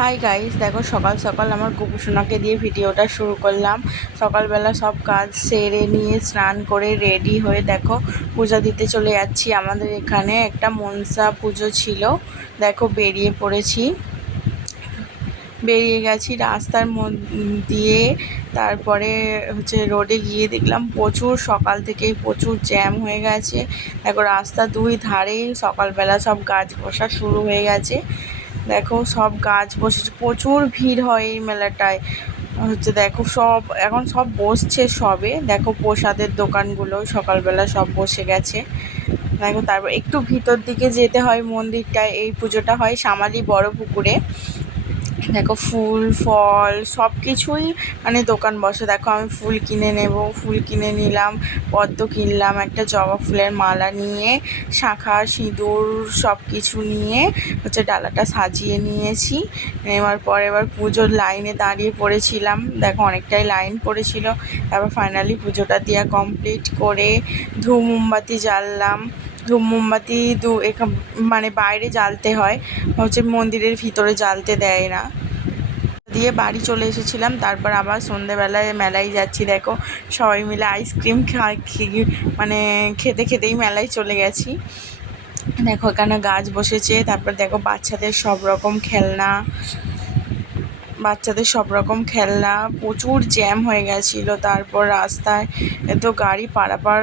Hi guys, দেখো সকাল সকাল আমার গোপুসোনাকে দিয়ে ভিডিওটা শুরু করলাম। সকালবেলা সব কাজ সেরে নিয়ে স্নান করে রেডি হয়ে দেখো পূজা দিতে চলে যাচ্ছি। আমাদের এখানে একটা মনসা পুজো ছিল, দেখো বেরিয়ে পড়েছি। বেরিয়ে গেছি রাস্তার দিয়ে, তারপরে রোডে গিয়ে দেখলাম প্রচুর সকাল থেকেই প্রচুর জ্যাম হয়ে গেছে। দেখো রাস্তা দুই ধারেই সকালবেলা সব গাছ বসা শুরু হয়ে গেছে। দেখো সব গাছ বসেছে, প্রচুর ভিড় হয় এই মেলাটায়। দেখো সব এখন সব বসছে সবে, দেখো প্রসাদের দোকানগুলো সকালবেলা সব বসে গেছে। দেখো তারপর একটু ভিতর দিকে যেতে হয় মন্দিরটায়। এই পুজোটা হয় সামালি বড় পুকুরে। দেখো ফুল ফল সব কিছুই দোকান বসে। দেখো আমি ফুল কিনে নেব, ফুল কিনে নিলাম, পদ্ম কিনলাম, একটা জবা ফুলের মালা নিয়ে শাঁখা সিঁদুর সব কিছু নিয়ে ডালাটা সাজিয়ে নিয়েছি। নেওয়ার পর এবার পুজোর লাইনে দাঁড়িয়ে পড়েছিলাম। দেখো অনেকটাই লাইন পড়েছিল। তারপর ফাইনালি পুজোটা দেওয়া কমপ্লিট করে ধূপ মোমবাতি জ্বাললাম। ধূপ মোমবাতি বাইরে জ্বালতে হয়, মন্দিরের ভিতরে জ্বালতে দেয় না। দিয়ে বাড়ি চলে এসেছিলাম। তারপর আবার সন্ধেবেলায় মেলায় যাচ্ছি। দেখো সবাই মিলে আইসক্রিম খেতে খেতেই মেলায় চলে গেছি। দেখো এখানে গাছ বসেছে। তারপর দেখো বাচ্চাদের সব রকম খেলনা, প্রচুর জ্যাম হয়ে গেছিলো। তারপর রাস্তায় এত গাড়ি পারাপার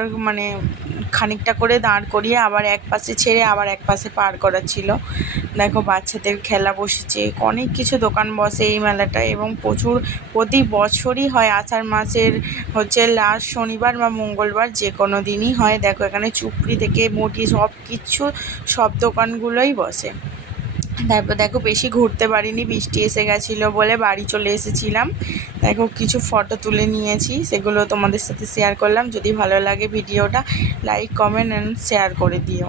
খানিকটা করে দাঁড় করিয়ে আবার এক পাশে ছেড়ে আবার এক পাশে পার করাচ্ছিল। দেখো বাচ্চাদের খেলা বসেছে, অনেক কিছু দোকান বসে এই মেলাটায় এবং প্রতি বছরই হয়। আষাঢ় মাসের লাস্ট শনিবার বা মঙ্গলবার যে কোনো দিনই হয়। দেখো এখানে চুপড়ি থেকে মুটি সব দোকানগুলোই বসে। তারপর দেখো বেশি ঘুরতে পারিনি, বৃষ্টি এসে গেছিলো বলে বাড়ি চলে এসেছিলাম। দেখো কিছু ফটো তুলে নিয়েছি, সেগুলো তোমাদের সাথে শেয়ার করলাম। যদি ভালো লাগে ভিডিওটা লাইক কমেন্ট অ্যান্ড শেয়ার করে দিও।